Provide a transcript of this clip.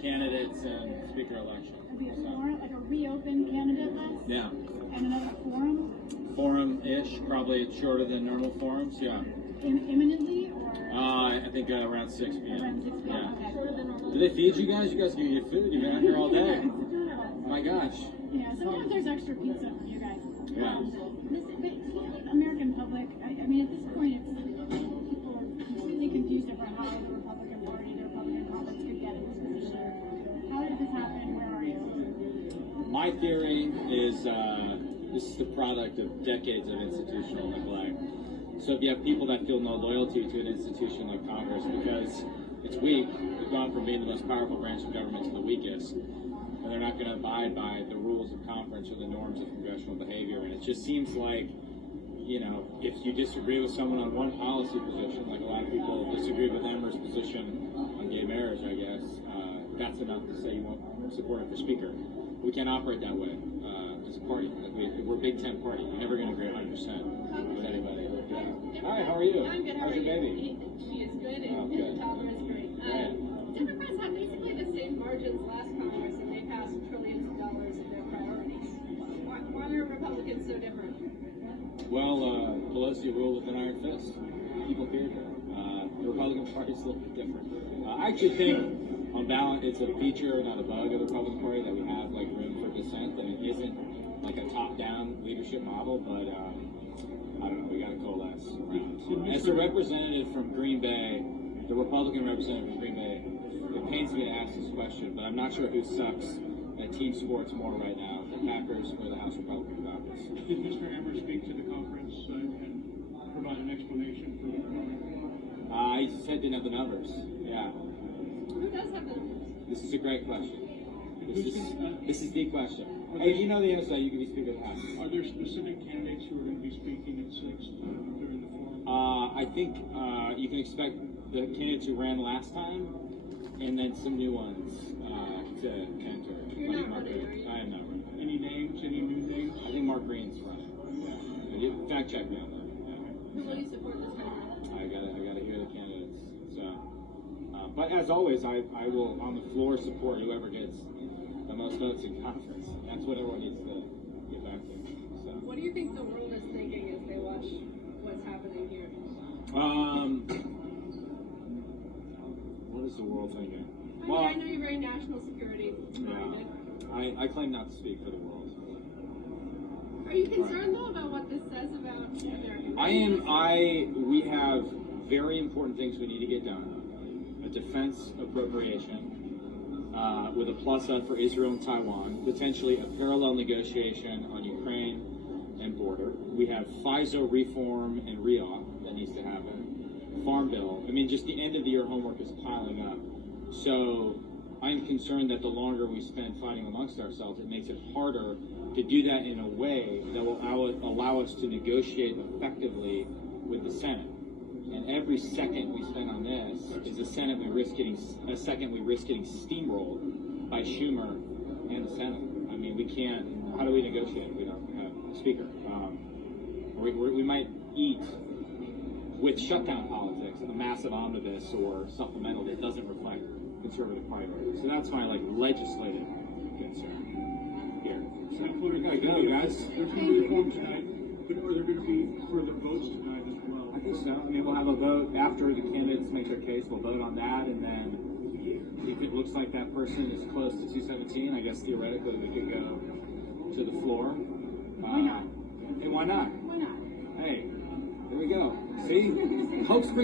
candidates and speaker election. It'd be a forum, like a reopened candidate list? Yeah. And another forum? Forum-ish, probably shorter than normal forums, yeah. Imminently, or? I think around 6 p.m. Around 6 p.m. Yeah. Okay. Shorter than normal. Do they feed you guys? You guys can get food. You've been out here all day. My gosh. Yeah, sometimes there's extra pizza for you guys. Yeah. But American public, I mean, at this point, people are completely confused over how the Republican Party, the Republican caucus could get in this position. How did this happen? Where are you? My theory is this is the product of decades of institutional neglect. So if you have people that feel no loyalty to an institution like Congress because it's weak, we've gone from being the most powerful branch of government to the weakest, and they're not going to abide by the rules of conference or the norms of congressional behavior. And it just seems like, you know, if you disagree with someone on one policy position, like a lot of people disagree with Emmer's position on gay marriage, I guess, that's enough to say you won't support it for speaker. We can't operate that way as a party. Like we're a Big Ten party. You're never going to agree 100% with anybody. Yeah. Hi, how are you? I'm good. How's your baby? She is good, and Oh, the good. toddler is great. Democrats have basically the same margins last Congress, and they passed trillions of dollars in their priorities. Why are Republicans so different? Well, Pelosi ruled with an iron fist. People feared her. The Republican Party is a little bit different. I actually think, on balance, it's a feature, not a bug, of the Republican Party that we have like room for dissent, and it isn't like a top-down leadership model. But I don't know. We got to coalesce around. As a representative from Green Bay, the Republican representative from Green Bay, it pains me to ask this question, but I'm not sure who sucks at team sports more right now, the Packers or the House Republican caucus. Did Mr. Emmer speak to the conference and provide an explanation for the comment? He said didn't have the numbers. Yeah. Who does have the numbers? This is a great question. This is the question. Hey, you know the answer that you can be Speaker of the House. Are there specific candidates who are going to be speaking at 6 during the forum? I think you can expect the candidates who ran last time, and then some new ones to enter. You're Like not Mark running, Green. are you? I am not running. Any names? Any new names? I think Mark Green's running. Yeah. Fact check me on that. Yeah. Who will you support this time around? I gotta hear the candidates. So, but as always, I will on the floor support whoever gets the most votes in conference. That's what everyone needs to get back to. So. What do you think the world is thinking as they watch what's happening here? What is the world thinking? I mean, I know you're very national security minded. I claim not to speak for the world. Are you concerned though about what this says about American? I am. We have very important things we need to get done. A defense appropriation with a plus up for Israel and Taiwan. Potentially a parallel negotiation on Ukraine and border. We have FISA reform and REOP that needs to happen. Farm bill. I mean, just the end of the year homework is piling up. So I'm concerned that the longer we spend fighting amongst ourselves, it makes it harder to do that in a way that will allow us to negotiate effectively with the Senate. And every second we spend on this is a second we risk getting steamrolled by Schumer and the Senate. I mean, we can't. How do we negotiate? We don't have a speaker. We might eat with shutdown politics, a massive omnibus or supplemental that doesn't reflect conservative priorities. So that's my legislative concern here. So we gotta go, guys. There's going to be reform tonight, but are there going to be further votes tonight as well? I think so. I mean, we'll have a vote after the candidates make their case. We'll vote on that, and then if it looks like that person is close to 217, I guess theoretically we could go to the floor. Why not? And why not? Why not? Hey, there we go. See? Hope springs